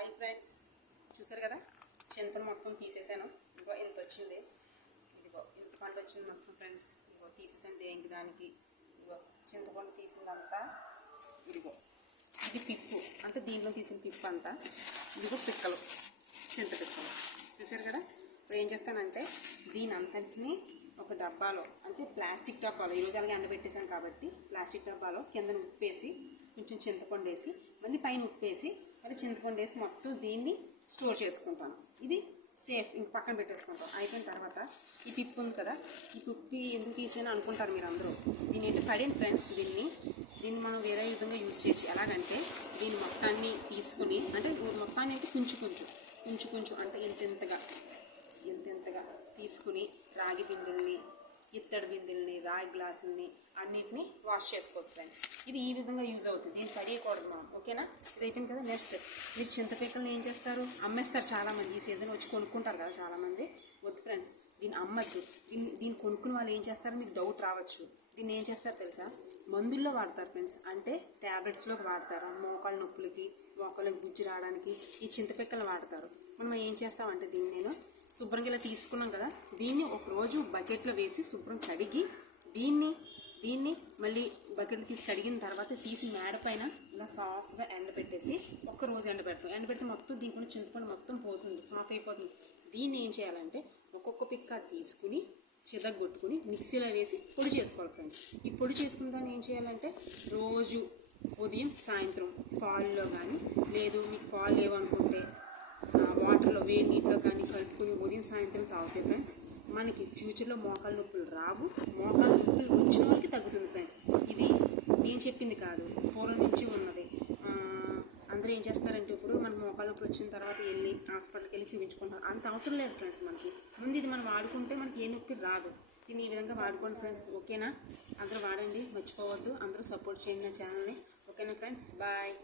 Hi friends, చూసారు కదా చింతపండు మొత్తం తీసేసాను. ఇదిగో ఇంత వచ్చింది, ఇదిగో ఇంత పండు వచ్చింది మొత్తం ఫ్రెండ్స్. ఇదిగో తీసేసాను దేనికి దానికి. ఇదిగో చింతపండు తీసిందంతా, ఇదిగో ఇది పిప్పు అంటే దీంట్లో తీసిన పిప్పు అంతా. ఇదిగో పిక్కలు, చింత పిక్కలు చూసారు కదా. ఇప్పుడు ఏం చేస్తానంటే దీని అంతటిని ఒక డబ్బాలో, అంటే ప్లాస్టిక్ డబ్బాలో, ఈరోజు అలాగే ఎండబెట్టేసాను కాబట్టి ప్లాస్టిక్ డబ్బాలో కింద ఉప్పేసి కొంచెం చింతపండు వేసి మళ్ళీ పైన ఉప్పేసి మళ్ళీ చింతపండు వేసి మొత్తం దీన్ని స్టోర్ చేసుకుంటాను. ఇది సేఫ్, ఇంక పక్కన పెట్టేసుకుంటాం. అయిపోయిన తర్వాత ఈ పిప్పు ఉంది కదా, ఈ పిప్పి ఎందుకు తీసాను అనుకుంటారు మీరు అందరూ. దీన్ని ఏంటి పడిన ఫ్రెండ్స్, దీన్ని మనం వేరే విధంగా యూజ్ చేసి ఎలాగంటే దీన్ని మొత్తాన్ని తీసుకుని, అంటే మొత్తాన్ని అంటే కొంచెం అంటే ఇంతెంతగా తీసుకుని రాగి బిందెల్ని, ఇత్తడి బిందెల్ని, రాగి గ్లాసుల్ని అన్నిటిని వాష్ చేసుకోవచ్చు ఫ్రెండ్స్. ఇది ఈ విధంగా యూజ్ అవుతుంది, దీన్ని పడేయకూడదు మనం. ఓకేనా, ఇది అయిపోయింది కదా. నెక్స్ట్ మీరు చింతపిక్కల్ని ఏం చేస్తారు, అమ్మేస్తారు చాలామంది. ఈ సీజన్ వచ్చి కొనుక్కుంటారు కదా చాలామంది. వద్దు ఫ్రెండ్స్, దీన్ని అమ్మద్దు. దీన్ని కొనుక్కుని వాళ్ళు ఏం చేస్తారు, మీకు డౌట్ రావచ్చు. దీన్ని ఏం చేస్తారు తెలుసా, మందుల్లో వాడతారు ఫ్రెండ్స్. అంటే ట్యాబ్లెట్స్లోకి వాడతారు, మోకాళ్ళ నొప్పులకి, మోకాళ్ళకి గుజ్జు రావడానికి ఈ చింతపిక్కలు వాడతారు. మనం ఏం చేస్తామంటే దీన్ని నేను శుభ్రంగా ఇలా తీసుకున్నాం కదా, దీన్ని ఒకరోజు బకెట్లో వేసి శుభ్రం కడిగి దీన్ని మళ్ళీ బకెట్లో తీసి కడిగిన తర్వాత తీసి మేడ పైన ఇలా సాఫ్ట్గా ఎండబెట్టేసి ఒక్కరోజు ఎండబెడితే మొత్తం దీంట్లో చింతపండు మొత్తం పోతుంది, సాఫ్ట్ అయిపోతుంది. దీన్ని ఏం చేయాలంటే ఒక్కొక్క పిక్క తీసుకుని చితగొట్టుకుని మిక్సీలో వేసి పొడి చేసుకోవాలి ఫ్రెండ్స్. ఈ పొడి చేసుకున్న దాన్ని ఏం చేయాలంటే రోజు ఉదయం సాయంత్రం పాలులో కానీ, లేదు మీకు పాలు లేవనుకుంటే వాటర్లో, వేడి నీటిలో కానీ కలుపుకొని ఉదయం సాయంత్రం తాగుతాయి ఫ్రెండ్స్. మనకి ఫ్యూచర్లో మోకాళ్ళ నొప్పులు రావు, మోకాళ్ళ నొప్పులు వచ్చిన వాళ్ళకి తగ్గుతుంది ఫ్రెండ్స్. ఇది నేను చెప్పింది కాదు, పూర్వం నుంచి ఉన్నది. అందరూ ఏం చేస్తారంటే ఇప్పుడు మనకు మోకాళ్ళ నొప్పులు వచ్చిన తర్వాత వెళ్ళి హాస్పిటల్కి వెళ్ళి చూపించుకుంటాం. అంత అవసరం లేదు ఫ్రెండ్స్ మనకి. ముందు ఇది మనం వాడుకుంటే మనకి ఏ నొప్పి రాదు. దీన్ని ఈ విధంగా వాడుకోండి ఫ్రెండ్స్. ఓకేనా, అందరూ వాడండి, మర్చిపోవద్దు. అందరూ సపోర్ట్ చేయండి నా ఛానల్ని. ఓకేనా ఫ్రెండ్స్, బాయ్.